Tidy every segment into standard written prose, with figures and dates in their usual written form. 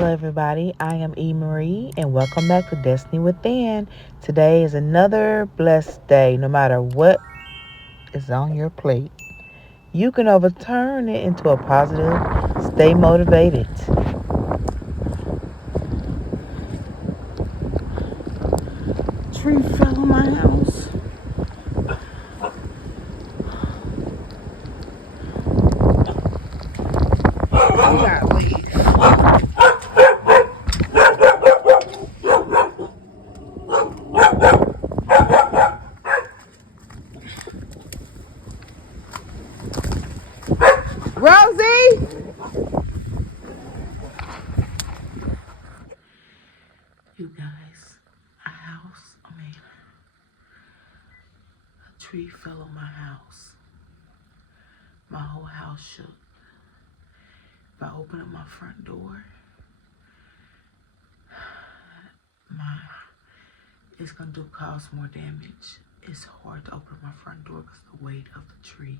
Hello, everybody. I am E. Marie, and welcome back to Destiny Within. Today is another blessed day. No matter what is on your plate, you can overturn it into a positive. Stay motivated. Tree fell on my house. We gotta leave. Rosie! You guys, a tree fell on my house. My whole house shook. If I open up my front door, it's gonna cause more damage. It's hard to open my front door because of the weight of the tree.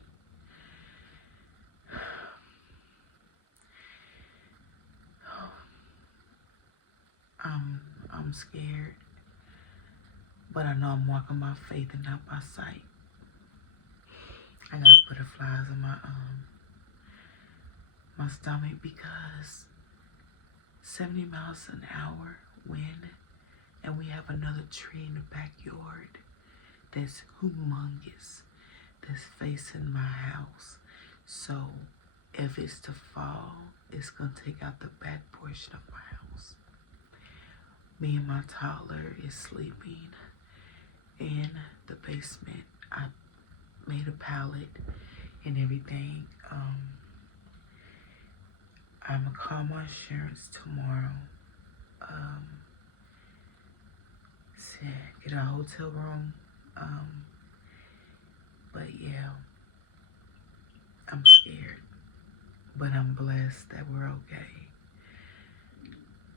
I'm scared, but I know I'm walking by faith and not by sight. I got butterflies in my stomach because 70 miles an hour wind, and we have another tree in the backyard that's humongous, that's facing my house. So if it's to fall, it's gonna take out the back portion of my house. Me and my toddler is sleeping in the basement. I made a pallet and everything. I'm gonna call my insurance tomorrow. Get a hotel room. But yeah, I'm scared, but I'm blessed that we're okay.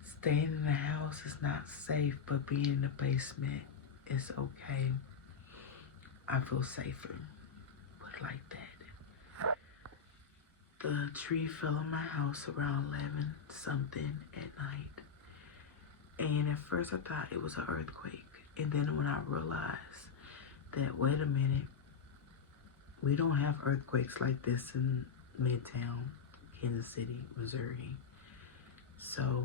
Staying in the house is not safe, but being in the basement is okay. I feel safer. Put it like that. The tree fell on my house around 11 something at night. And at first I thought it was an earthquake. And then when I realized that, wait a minute, we don't have earthquakes like this in Midtown, Kansas City, Missouri. So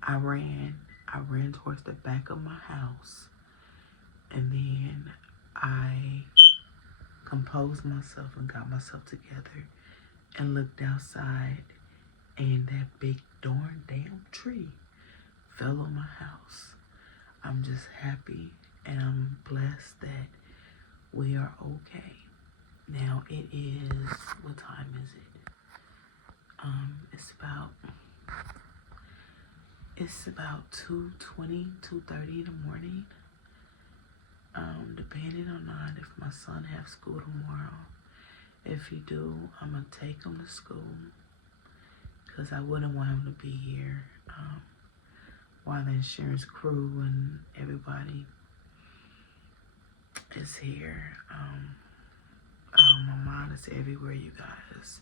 I ran towards the back of my house, and then I composed myself and got myself together and looked outside, and that big darn damn tree fell on my house. I'm just happy and I'm blessed that we are okay. Now it is, what time is it? It's about 2:20, 2:30 in the morning. Depending on not if my son has school tomorrow. If he do, I'm gonna take him to school because I wouldn't want him to be here while the insurance crew and everybody is here. My mind is everywhere, you guys.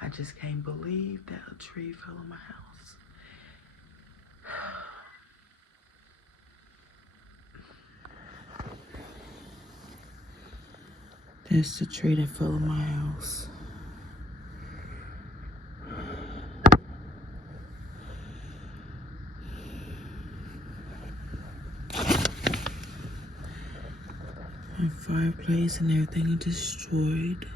I just can't believe that a tree fell on my house. That's the tree that fell on my house. My fireplace and everything is destroyed.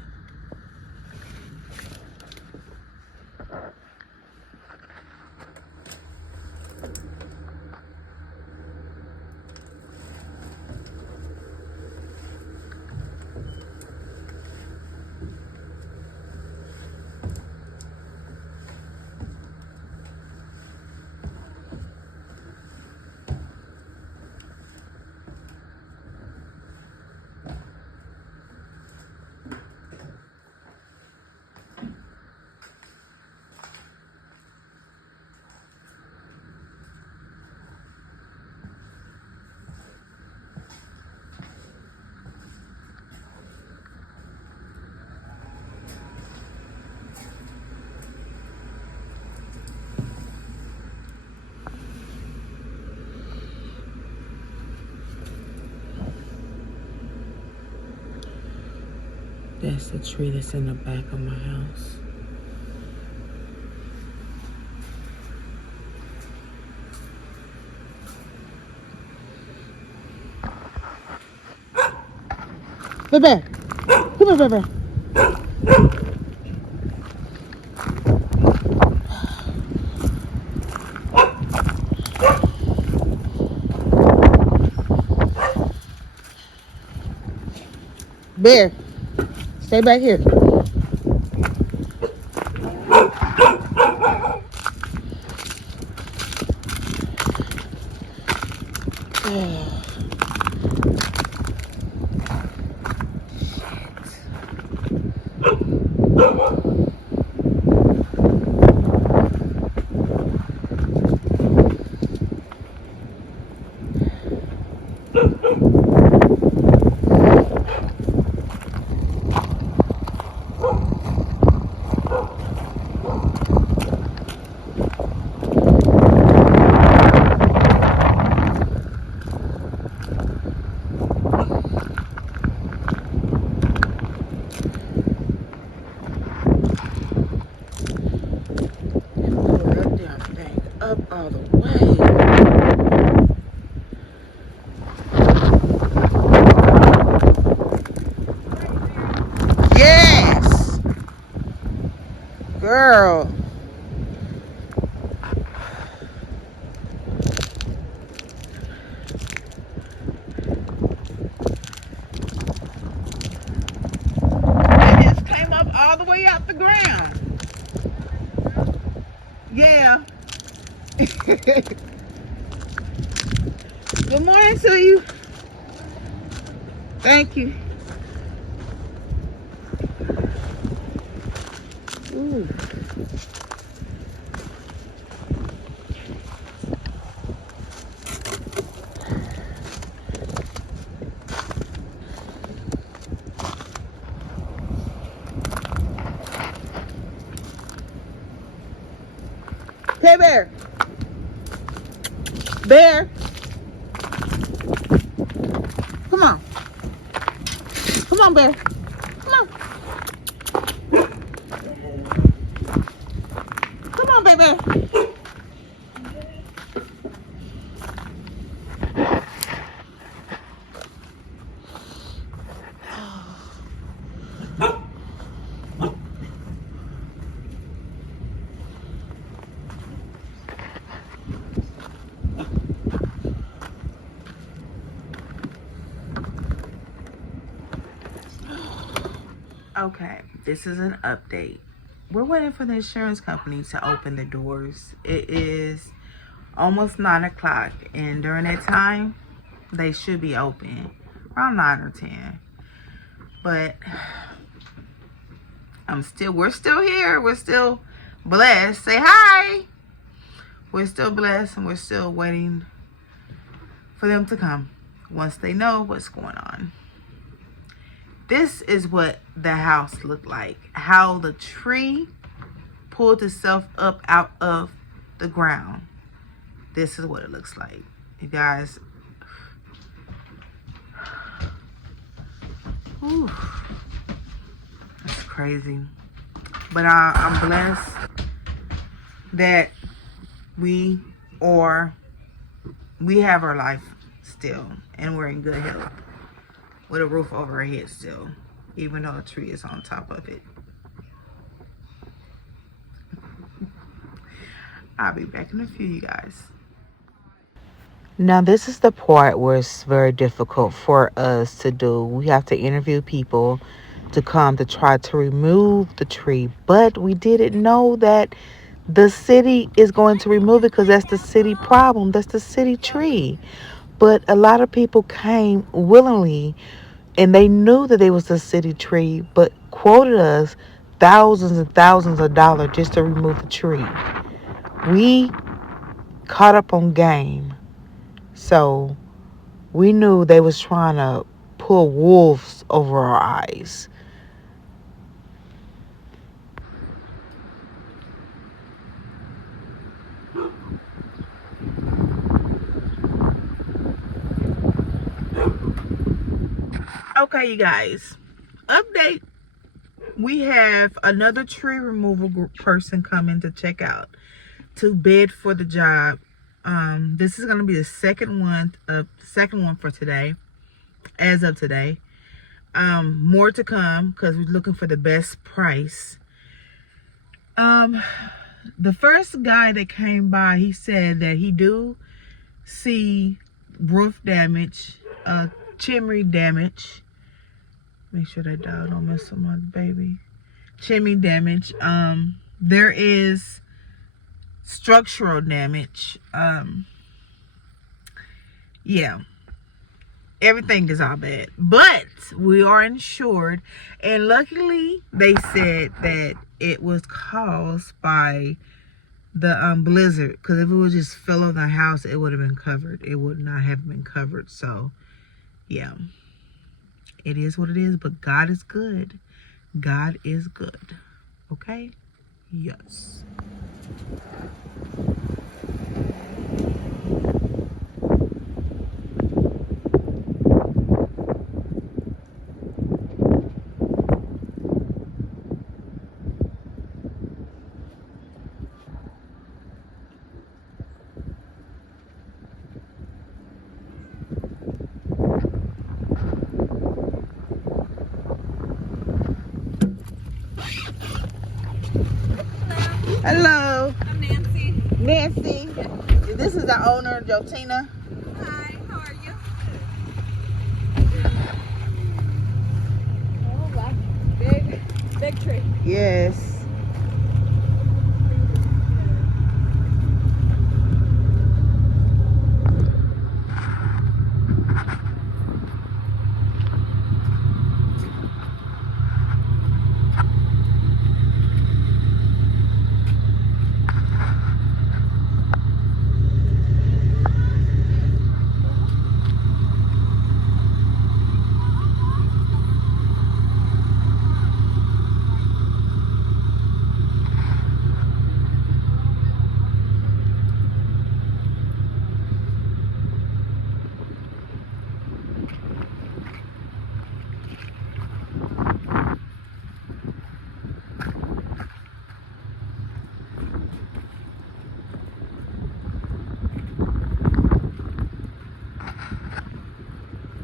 That's the tree that's in the back of my house. Baby, come here, baby. Bear, stay back here. Up all the way. Yes, girl. It just came up all the way out the ground. Yeah. Good morning to you. Thank you. Ooh. Hey, Bear. Bear. Come on. Come on, Bear. Come on. Come on, baby. Okay, this is an update. We're waiting for the insurance company to open the doors. It is almost 9 o'clock, and during that time, they should be open around 9 or 10. But we're still here. We're still blessed. Say hi. We're still blessed, and we're still waiting for them to come once they know what's going on. This is what the house looked like. How the tree pulled itself up out of the ground. This is what it looks like. You guys. Whew. That's crazy. But I'm blessed that we have our life still. And we're in good health. With a roof over our head still, even though a tree is on top of it. I'll be back in a few, you guys. Now, this is the part where it's very difficult for us to do. We have to interview people to come to try to remove the tree, but we didn't know that the city is going to remove it because that's the city problem. That's the city tree. But a lot of people came willingly, and they knew that it was a city tree, but quoted us thousands and thousands of dollars just to remove the tree. We caught up on game. So we knew they was trying to pull wolves over our eyes. Okay, you guys. Update. we have another tree removal person coming to check out, to bid for the job. This is going to be the second one for today, as of today. More to come because we're looking for the best price. The first guy that came by, he said that he do see roof damage, chimney damage. Make sure that dog don't mess with my baby. Chimney damage. There is structural damage. Yeah. Everything is all bad. But we are insured. And luckily, they said that it was caused by the blizzard. Because if it was just fell on the house, it would have been covered. It would not have been covered. So, yeah. It is what it is. But God is good. God is good. Okay? Yes. Hello. I'm Nancy. Nancy. This is the owner, Jotina. Hi, how are you? Oh, wow. Big tree. Yes.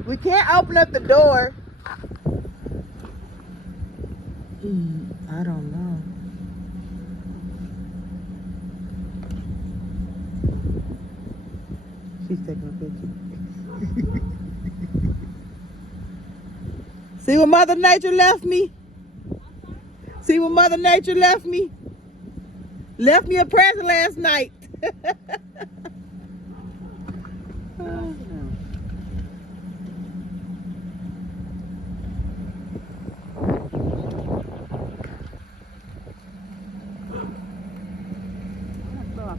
We can't open up the door. I don't know. She's taking a picture. See what Mother Nature left me? See what Mother Nature left me? Left me a present last night.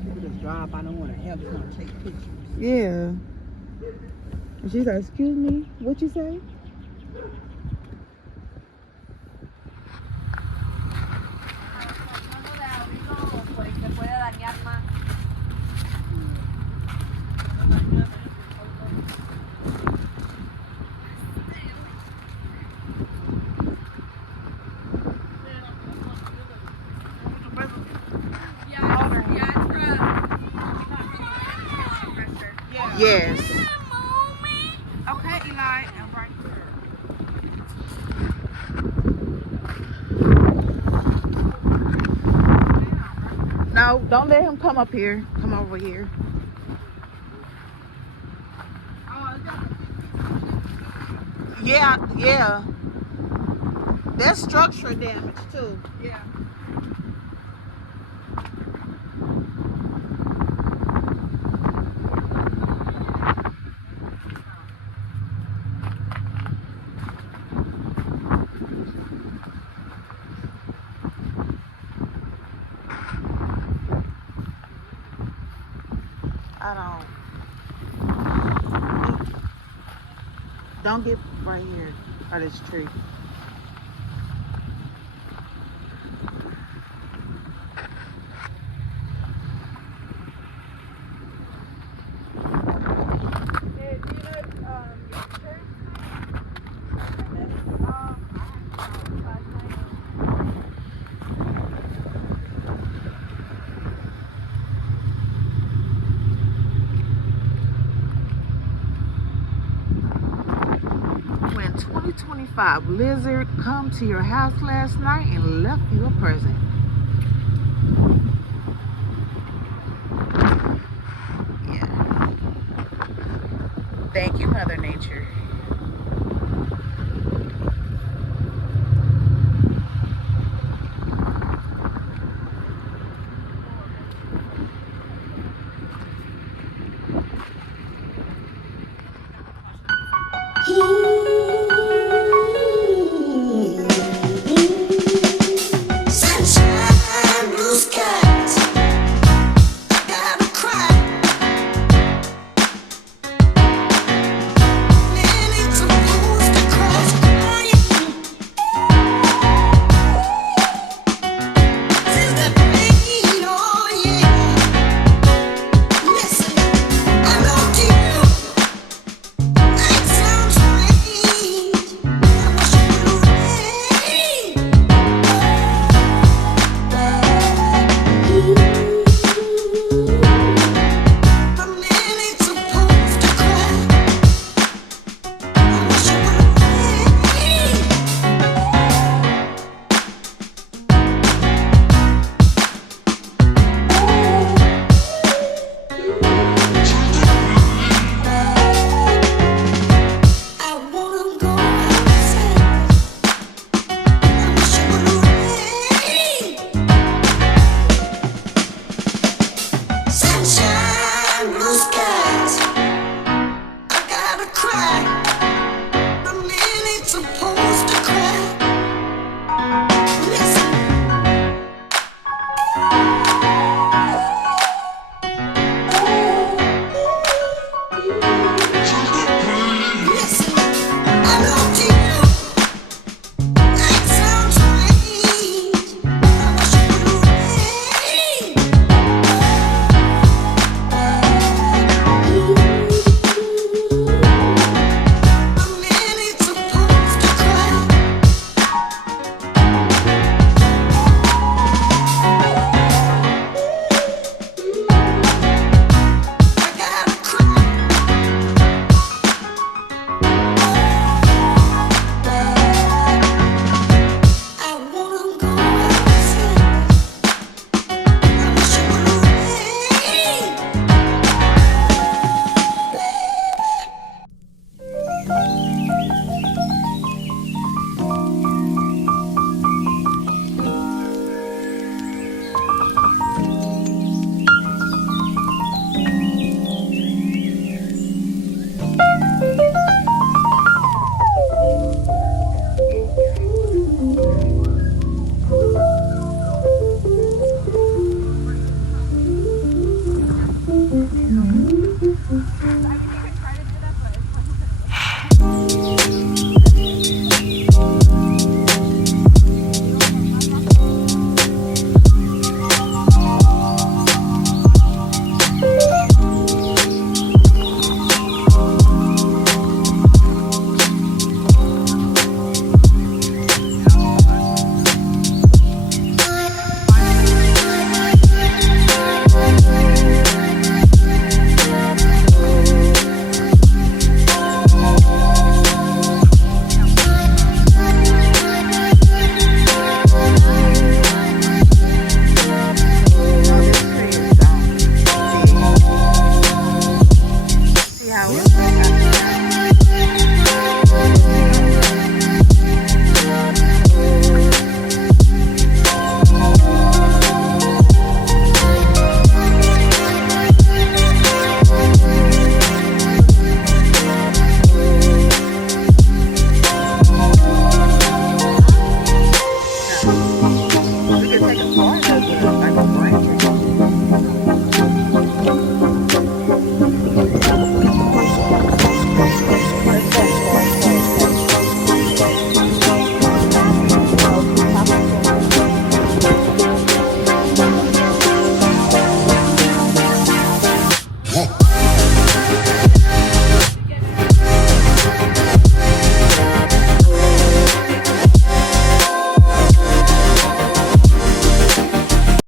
People just drive by, don't want to help, just want to take pictures. Yeah. And she's like, excuse me, what you say? Yes. Okay, Eli, I'm right here. No, don't let him come up here. Come over here. Yeah, yeah. That's structural damage too. Yeah. Don't get right here by this tree. 2025 lizard come to your house last night and left you a present. Yeah. Thank you, Mother Nature.